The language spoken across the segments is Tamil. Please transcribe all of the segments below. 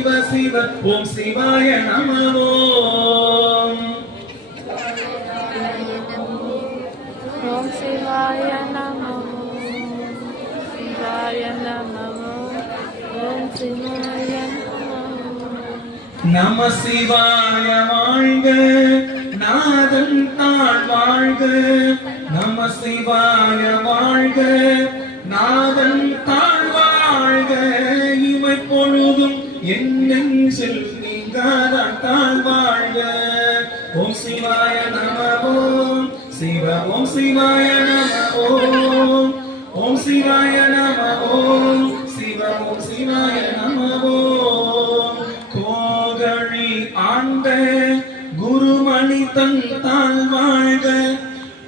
சிவ சிவ ஓம் சிவாய நமோ. ஓம் சிவாய நமோ. சிவாய நமோ. ஓம் சிவாய நம சிவாய வாழ்க, நாதன் தாழ் வாழ்க. நம சிவாய வாழ்க, நாதன் தாழ் வாழ்க. இமை பொழுதும் என் நெஞ்சில் நீங்காதான் தாழ் வாழ்க. ஓம் சிவாய நமோ. சிவ ஓம் சிவாய நமோ. ஓம் சிவாய நமோ. சிவ ஓம் சிவாய நமோ. கோகழி ஆண்ட குருமணி தந்தாள் வாழ்க.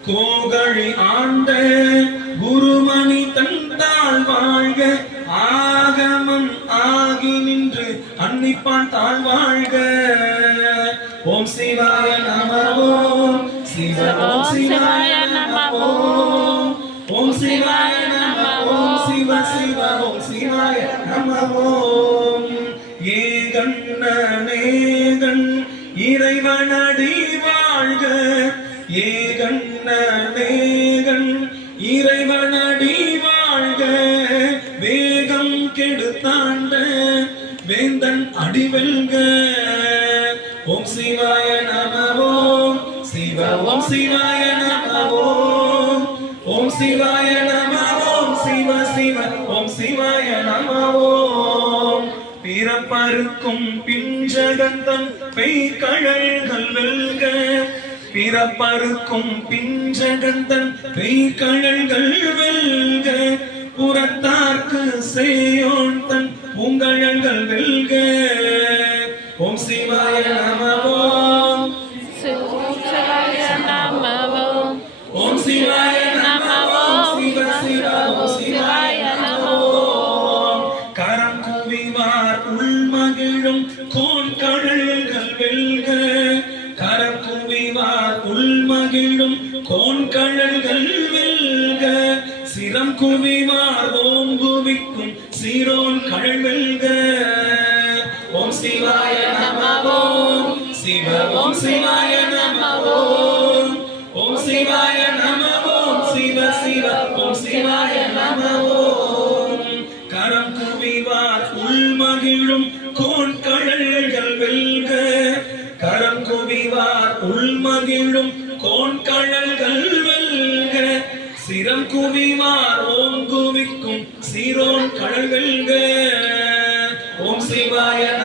கோகழி ஆண்ட குருமணி தந்தாள் வாழ்க. ஆகமம் ஆகி நின்று அன்னிப்பான் தாழ் வாழ்க. ஓம் சிவாய நமோ. சிவ ஓம் சிவாய நமோ. ஓம் சிவாய நமோ. சிவ சிவ ஓம் சிவாய நமோ. ஏகன் அநேகன் இறைவனடி வாழ்க. ஏகன் அநேகன் இறைவனடி வாழ்க. வேகம் கெடுத்தாண்ட வேந்தன் அடிவெல்க. ஓம் சிவாய நமோ. சிவ ஓம் சிவாய நமோ. ஓம் சிவாய நமோ. சிவ சிவ ஓம் சிவாய நமோ. பிறப்பருக்கும் பிஞ்சகந்தன் பெய்கழல்கள் வெல்க. பிறப்பருக்கும் பிஞ்சகந்தன் பெய்கழல்கள் வெல்க. புறத்தார்க்கு சேயோன் தன் பூங்கழல்கள் வெல்க. ஓம் சிவாய நமோ. சிவாய நமோ. ஓம் சிவாய நமோ. சிவ சிவ ஓம் சிவாய நமோ. கரம் குவிவார் உள்மகிழும் கோன்கழல்கள் வெல்க. கரம் குவிவார் உள்மகிழும் கோன்கழல்கள் வெல்க. சிரம் குவிவார் ஓங்குவிக்கும் சீரோன் கழல் வெல்க. ஓம் சிவாய நமோ. சிவ ஓம் சிவாய நமோ. ஓம் சிவாய நமோ. சிவ சிவ ஓம் சிவாய நமோ. கரம் குவிவார் உள்மகிழும் கோன்கள்